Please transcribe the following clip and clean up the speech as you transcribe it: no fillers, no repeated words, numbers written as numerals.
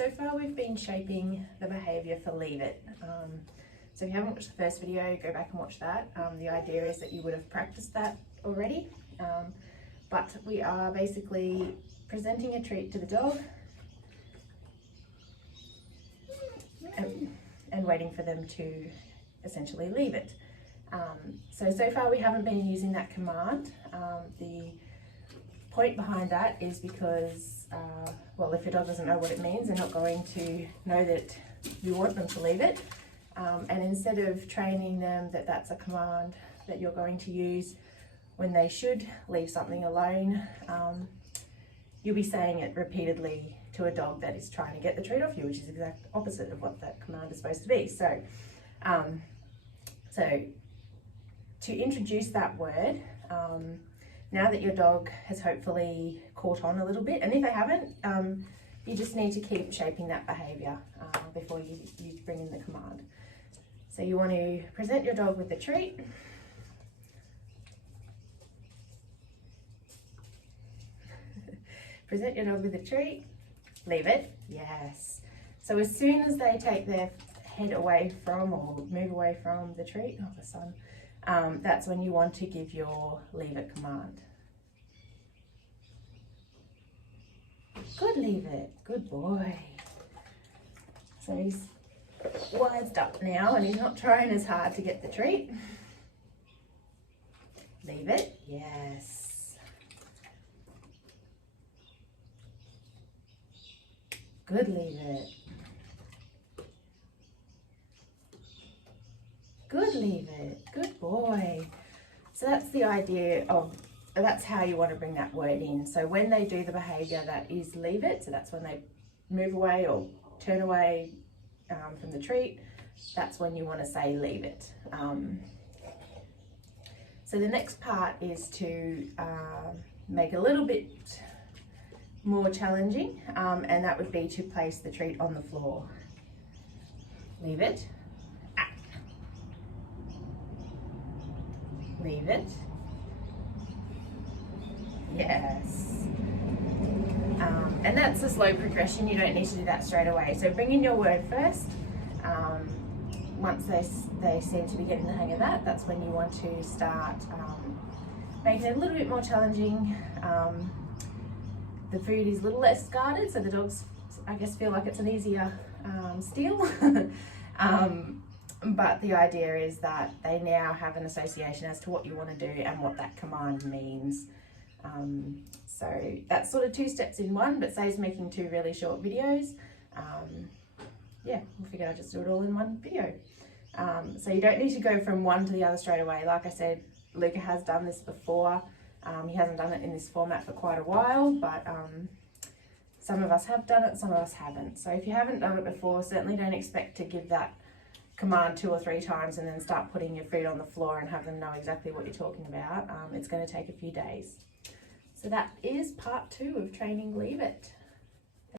so far we've been shaping the behaviour for Leave It. So if you haven't watched the first video, go back and watch that. The idea is that you would have practiced that already, but we are basically presenting a treat to the dog and waiting for them to essentially leave it. So far we haven't been using that command. The point behind that is because, well, if your dog doesn't know what it means, they're not going to know that you want them to leave it. And instead of training them that that's a command that you're going to use when they should leave something alone, you'll be saying it repeatedly to a dog that is trying to get the treat off you, which is the exact opposite of what that command is supposed to be. So to introduce that word, now that your dog has hopefully caught on a little bit, and if they haven't, you just need to keep shaping that behaviour before you bring in the command. So you want to present your dog with the treat. Present your dog with the treat. Leave it. Yes. So as soon as they take their head away from or move away from the treat, oh the sun, that's when you want to give your Leave It command. Good, Leave It. Good boy. So he's wised up now and he's not trying as hard to get the treat. Leave it. Yes. Good, Leave It. Good, Leave It. Good boy. So that's the idea of, that's how you want to bring that word in. So when they do the behaviour that is Leave It, so that's when they move away or turn away from the treat, that's when you want to say Leave It. So the next part is to make it a little bit more challenging, and that would be to place the treat on the floor. Leave it. Leave it. Yes. And that's a slow progression. You don't need to do that straight away. So bring in your word first. Once they seem to be getting the hang of that, that's when you want to start making it a little bit more challenging. The food is a little less guarded, so the dogs, I guess, feel like it's an easier steal. But the idea is that they now have an association as to what you want to do and what that command means. So that's sort of 2 steps in one, but saves making 2 really short videos. Yeah, we figured I'd just do it all in one video. So you don't need to go from one to the other straight away. Like I said, Luca has done this before. He hasn't done it in this format for quite a while, but some of us have done it, some of us haven't. So if you haven't done it before, certainly don't expect to give that command 2 or 3 times and then start putting your food on the floor and have them know exactly what you're talking about. It's going to take a few days. So that is part 2 of training Leave It.